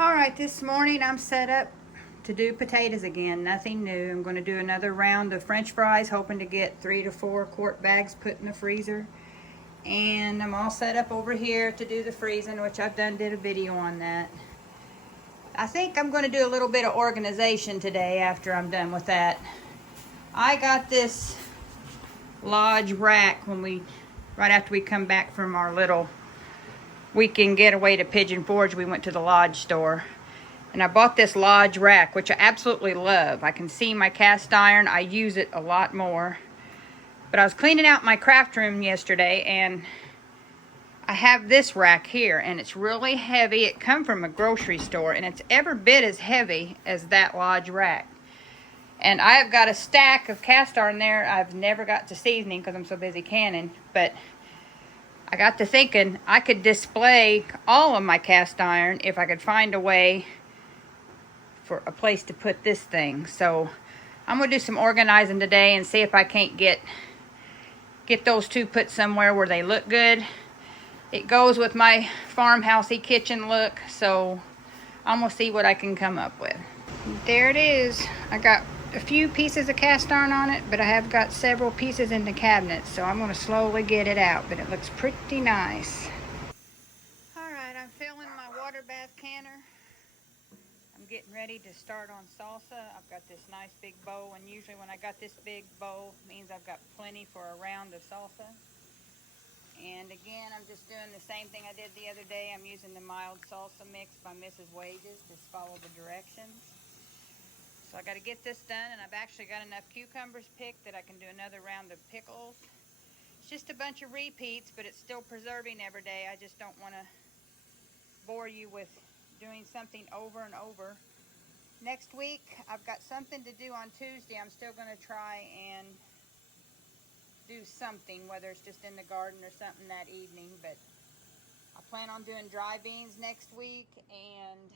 Alright, this morning I'm set up to do potatoes again. Nothing new. I'm going to do another round of french fries, hoping to get 3 to 4 quart bags put in the freezer. And I'm all set up over here to do the freezing, which I've did a video on that. I think I'm going to do a little bit of organization today after I'm done with that. I got this Lodge rack right after we come back from our little weekend getaway to Pigeon Forge. We went to the Lodge store and I bought this Lodge rack, which I absolutely love. I can see my cast iron. I use it a lot more. But I was cleaning out my craft room yesterday and I have this rack here and it's really heavy. It come from a grocery store and it's every bit as heavy as that Lodge rack. And I have got a stack of cast iron there. I've never got to seasoning because I'm so busy canning, but I got to thinking I could display all of my cast iron if I could find a way for a place to put this thing. So I'm going to do some organizing today and see if I can't get those two put somewhere where they look good. It goes with my farmhousey kitchen look, so I'm going to see what I can come up with. There it is. I got a few pieces of cast iron on it, but I have got several pieces in the cabinet, so I'm going to slowly get it out, but it looks pretty nice. Alright, I'm filling my water bath canner. I'm getting ready to start on salsa. I've got this nice big bowl, and usually when I got this big bowl, it means I've got plenty for a round of salsa. And again, I'm just doing the same thing I did the other day. I'm using the mild salsa mix by Mrs. Wages. Just follow the directions. So I got to get this done, and I've actually got enough cucumbers picked that I can do another round of pickles. It's just a bunch of repeats, but it's still preserving every day. I just don't want to bore you with doing something over and over. Next week, I've got something to do on Tuesday. I'm still going to try and do something, whether it's just in the garden or something that evening. But I plan on doing dry beans next week, and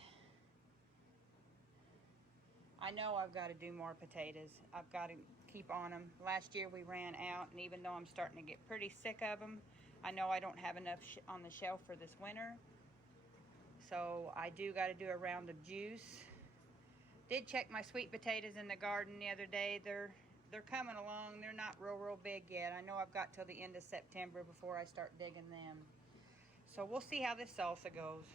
I know I've got to do more potatoes. I've got to keep on them. Last year we ran out, and even though I'm starting to get pretty sick of them, I know I don't have enough on the shelf for this winter. So I do got to do a round of juice. Did check my sweet potatoes in the garden the other day. They're coming along. They're not real big yet. I know I've got till the end of September before I start digging them. So we'll see how this salsa goes.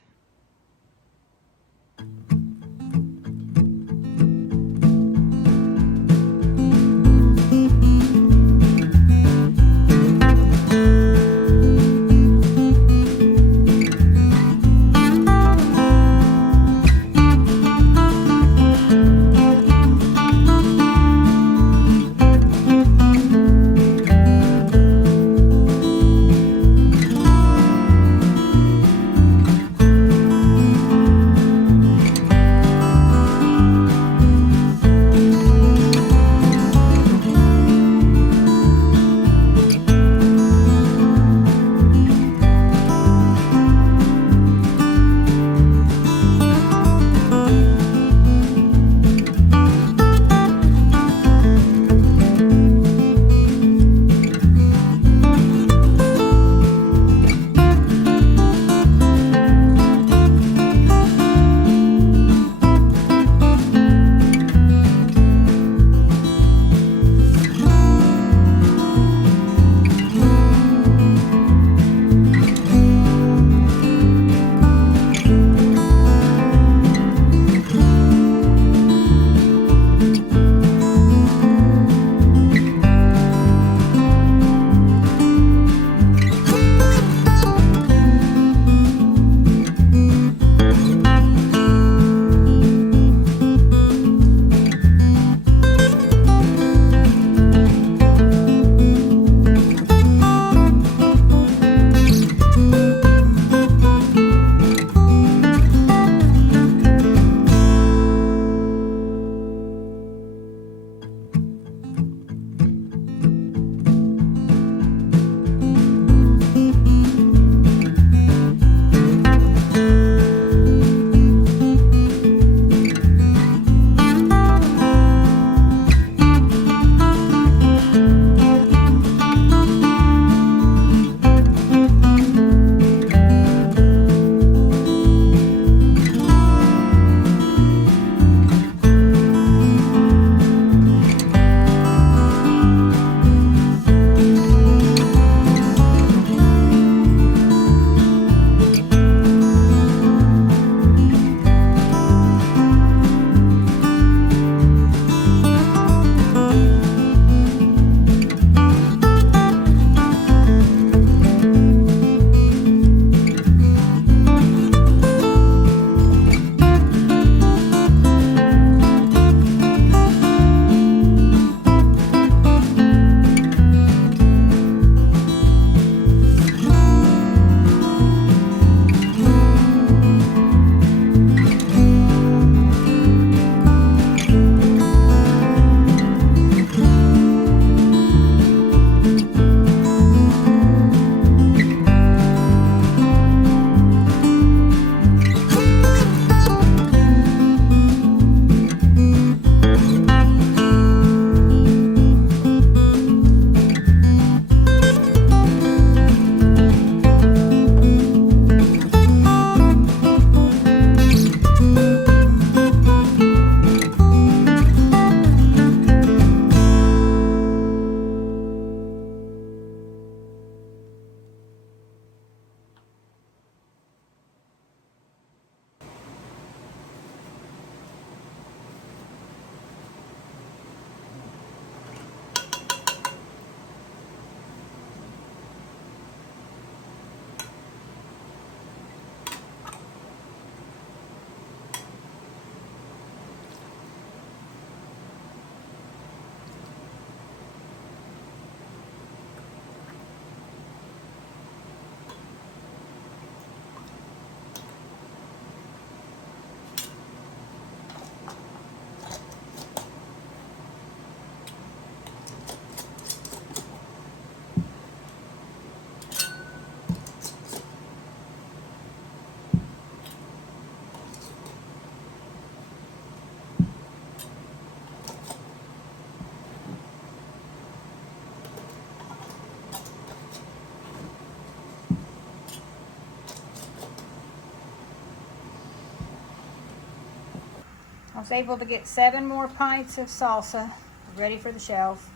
I was able to get 7 more pints of salsa ready for the shelf.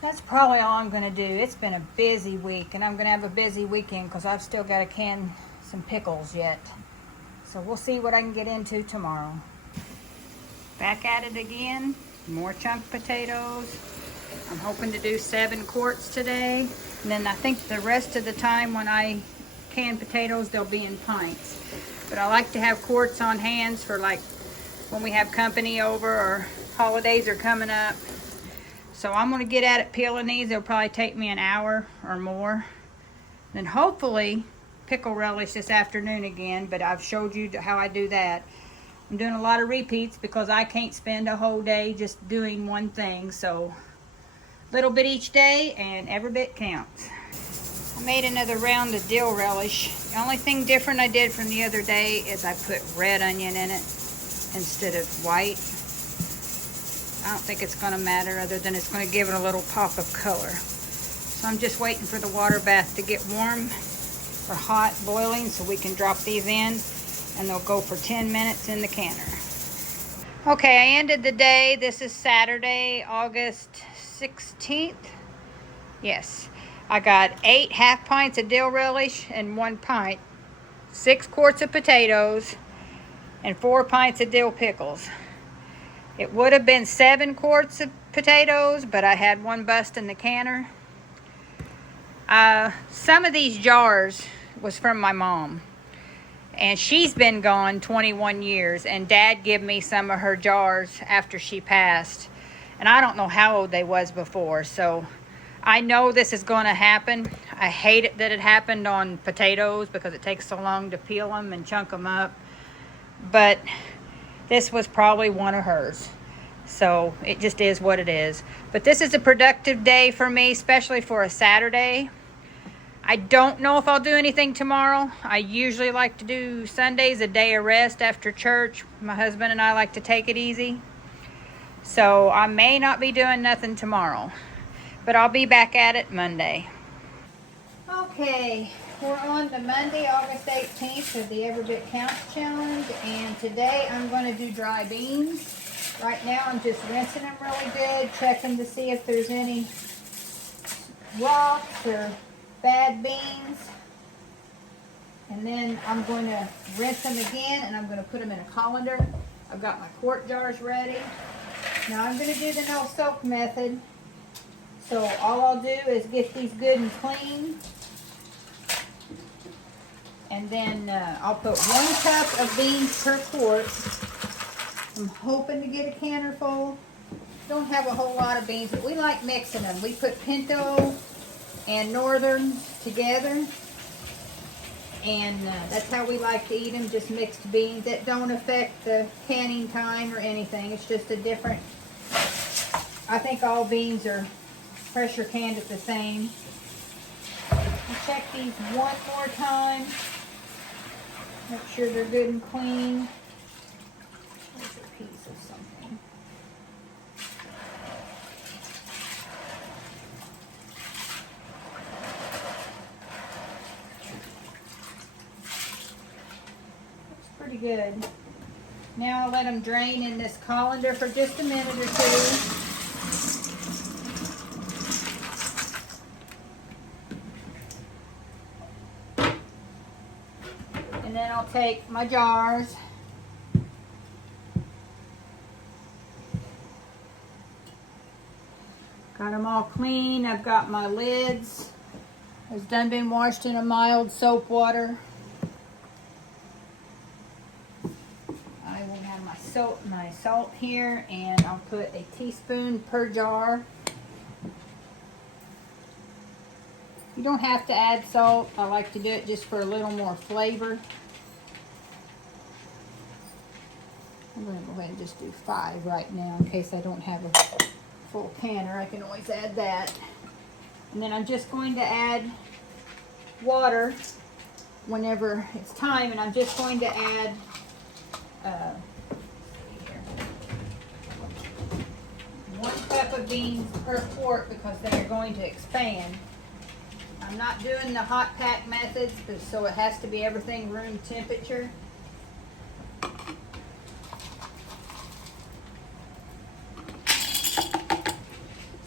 That's probably all I'm going to do. It's been a busy week, and I'm going to have a busy weekend because I've still got to can some pickles yet. So we'll see what I can get into tomorrow. Back at it again. More chunk potatoes. I'm hoping to do 7 quarts today. And then I think the rest of the time when I can potatoes, they'll be in pints. But I like to have quarts on hands for like when we have company over or holidays are coming up. So I'm going to get at it peeling these. It'll probably take me an hour or more. Then hopefully pickle relish this afternoon again, but I've showed you how I do that. I'm doing a lot of repeats because I can't spend a whole day just doing one thing. So a little bit each day and every bit counts. I made another round of dill relish. The only thing different I did from the other day is I put red onion in it instead of white. I don't think it's going to matter other than it's going to give it a little pop of color. So I'm just waiting for the water bath to get warm or hot, boiling, so we can drop these in and they'll go for 10 minutes in the canner. Okay, I ended the day. This is Saturday, August 16th. Yes, I got 8 half pints of dill relish and 1 pint, 6 quarts of potatoes, and 4 pints of dill pickles. It would have been 7 quarts of potatoes, but I had 1 bust in the canner. Some of these jars was from my mom, and she's been gone 21 years, and Dad gave me some of her jars after she passed, and I don't know how old they was before, so I know this is going to happen. I hate it that it happened on potatoes because it takes so long to peel them and chunk them up, but this was probably one of hers. So it just is what it is. But this is a productive day for me, especially for a Saturday. I don't know if I'll do anything tomorrow. I usually like to do Sundays a day of rest after church. My husband and I like to take it easy. So I may not be doing nothing tomorrow. But I'll be back at it Monday. Okay, we're on to Monday, August 18th of the Every Bit Counts Challenge. And today I'm going to do dry beans. Right now I'm just rinsing them really good, checking to see if there's any rocks or bad beans. And then I'm going to rinse them again and I'm going to put them in a colander. I've got my quart jars ready. Now I'm going to do the no soak method. So all I'll do is get these good and clean. And then I'll put 1 cup of beans per quart. I'm hoping to get a canner full. Don't have a whole lot of beans, but we like mixing them. We put pinto and northern together. And that's how we like to eat them, just mixed beans. That don't affect the canning time or anything. It's just a different, I think all beans are pressure canned at the same. I'll check these one more time. Make sure they're good and clean. There's a piece of something. Looks pretty good. Now I'll let them drain in this colander for just a minute or 2. And then I'll take my jars. Got them all clean. I've got my lids. It's done been washed in a mild soap water. I will have my salt here, and I'll put a teaspoon per jar. You don't have to add salt. I like to do it just for a little more flavor. I'm going to go ahead and just do 5 right now in case I don't have a full canner. I can always add that. And then I'm just going to add water whenever it's time, and I'm just going to add 1 cup of beans per quart because they're going to expand. I'm not doing the hot pack methods, so it has to be everything room temperature.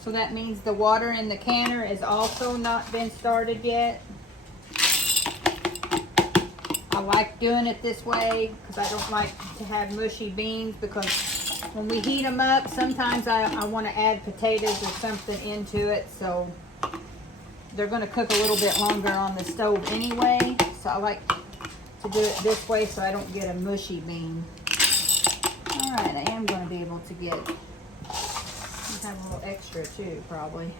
So that means the water in the canner has also not been started yet. I like doing it this way because I don't like to have mushy beans, because when we heat them up, sometimes I want to add potatoes or something into it, so they're going to cook a little bit longer on the stove anyway. So I like to do it this way so I don't get a mushy bean. Alright, I am going to be able to get, have a little extra too, probably.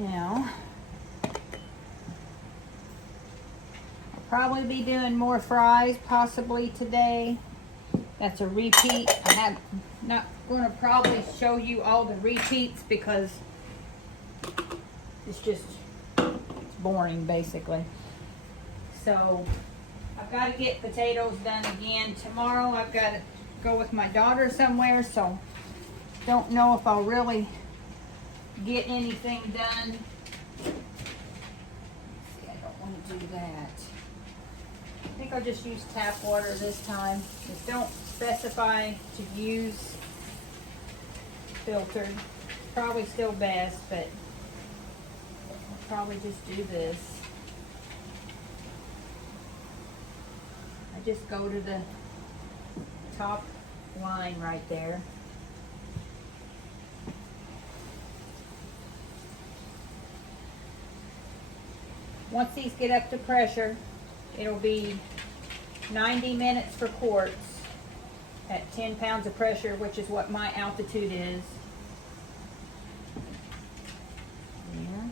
Now, I'll probably be doing more fries possibly today. That's a repeat. I'm not going to probably show you all the repeats because it's boring basically. So I've got to get potatoes done again. Tomorrow I've got to go with my daughter somewhere, so don't know if I'll really get anything done. See, I don't want to do that. I think I'll just use tap water this time. Just don't specify to use filtered. Probably still best, but I'll probably just do this. I just go to the top line right there. Once these get up to pressure, it'll be 90 minutes for quarts at 10 pounds of pressure, which is what my altitude is. Yeah.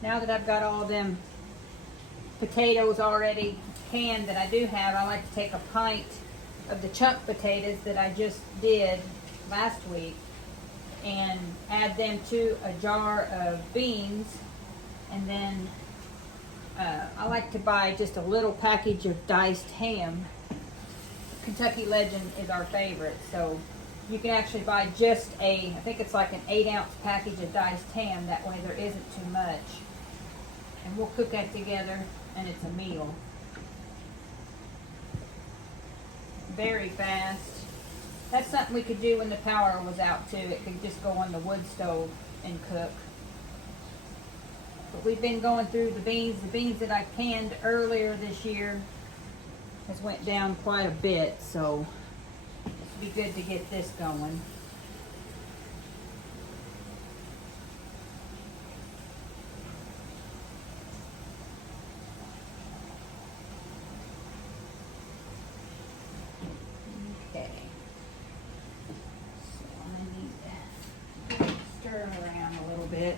Now that I've got all them potatoes already canned that I do have, I like to take a pint of the chunk potatoes that I just did last week and add them to a jar of beans, and then I like to buy just a little package of diced ham. Kentucky Legend is our favorite, so you can actually buy just I think it's like an 8-ounce package of diced ham, that way there isn't too much. And we'll cook that together, and it's a meal. Very fast. That's something we could do when the power was out too. It could just go on the wood stove and cook. But we've been going through the beans. The beans that I canned earlier this year has went down quite a bit, so it'd be good to get this going. Around a little bit.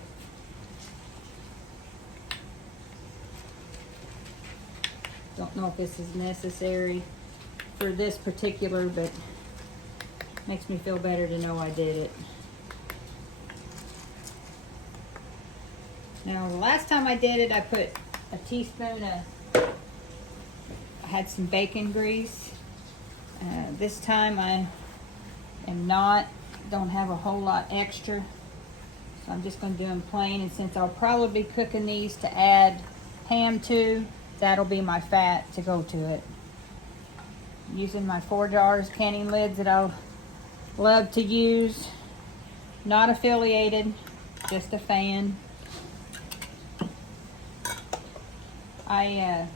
Don't know if this is necessary for this particular, but makes me feel better to know I did it. Now the last time I did it, I put a teaspoon of, I had some bacon grease. This time I am don't have a whole lot extra. So I'm just going to do them plain, and since I'll probably be cooking these to add ham to, that'll be my fat to go to it. I'm using my 4 jars canning lids that I love to use. Not affiliated, just a fan. I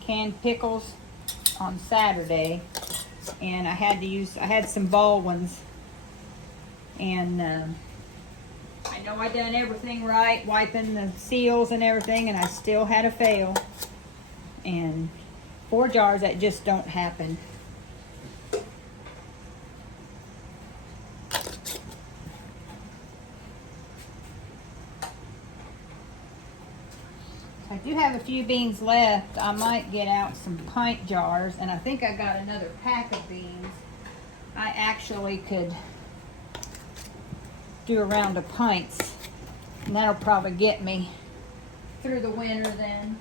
canned pickles on Saturday, and I had some ball ones, and I know I done everything right, wiping the seals and everything, and I still had a fail. And 4 jars, that just don't happen. I do have a few beans left. I might get out some pint jars, and I think I got another pack of beans. I actually could do a round of pints, and that'll probably get me through the winter then.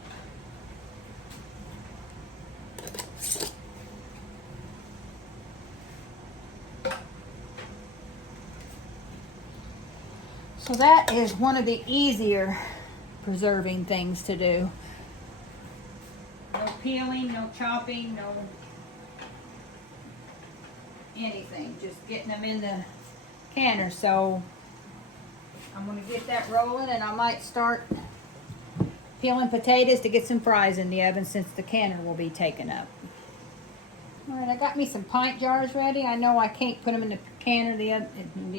So that is one of the easier preserving things to do. No peeling, no chopping, no anything. Just getting them in the canner. So I'm going to get that rolling, and I might start peeling potatoes to get some fries in the oven since the canner will be taken up. Alright, I got me some pint jars ready. I know I can't put them in the canner, the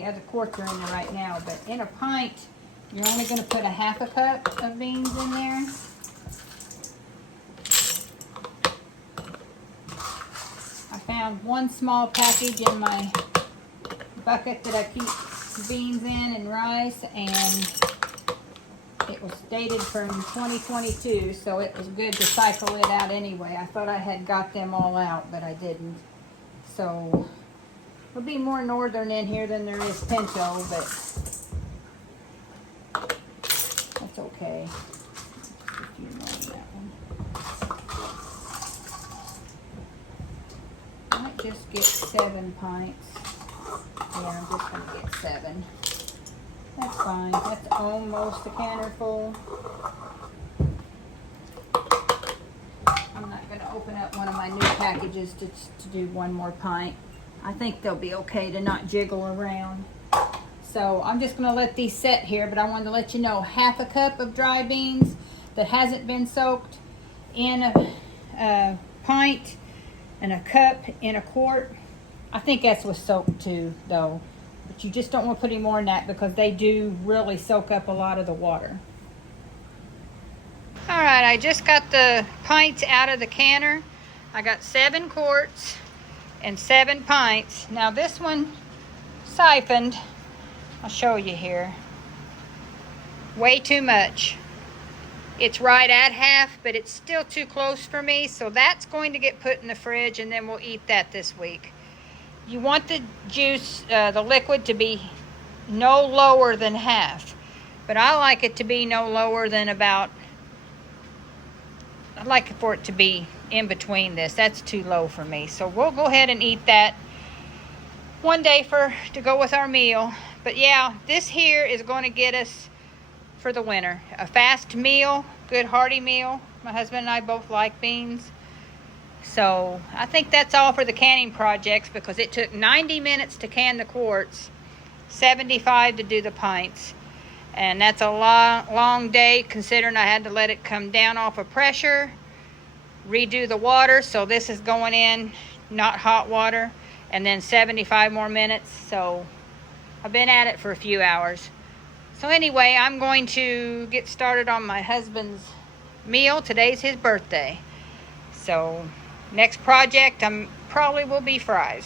other quarts are in there right now, but in a pint, you're only going to put a half a cup of beans in there. I found one small package in my bucket that I keep beans in and rice, and it was dated from 2022, so it was good to cycle it out anyway. I thought I had got them all out, but I didn't. So there'll be more northern in here than there is pinto, but that's okay. Just a few more of that one. I might just get 7 pints. Yeah, I'm just gonna get 7. That's fine. That's almost a canner full. I'm not going to open up one of my new packages to do one more pint. I think they'll be okay to not jiggle around. So I'm just going to let these set here, but I wanted to let you know, half a cup of dry beans that hasn't been soaked in a pint and a cup in a quart. I think that's what's soaked too, though. But you just don't want to put any more in that because they do really soak up a lot of the water. All right, I just got the pints out of the canner. I got 7 quarts and 7 pints. Now this one siphoned, I'll show you here, way too much. It's right at half, but it's still too close for me, so that's going to get put in the fridge, and then we'll eat that this week. You want the juice, the liquid, to be no lower than half. But I like it to be no lower than about, I'd like for it to be in between this. That's too low for me. So we'll go ahead and eat that one day to go with our meal. But yeah, this here is going to get us for the winter. A fast meal, good hearty meal. My husband and I both like beans. So I think that's all for the canning projects, because it took 90 minutes to can the quarts, 75 to do the pints. And that's a long day, considering I had to let it come down off of pressure, redo the water. So this is going in, not hot water, and then 75 more minutes. So I've been at it for a few hours. So anyway, I'm going to get started on my husband's meal. Today's his birthday. So next project probably will be fries.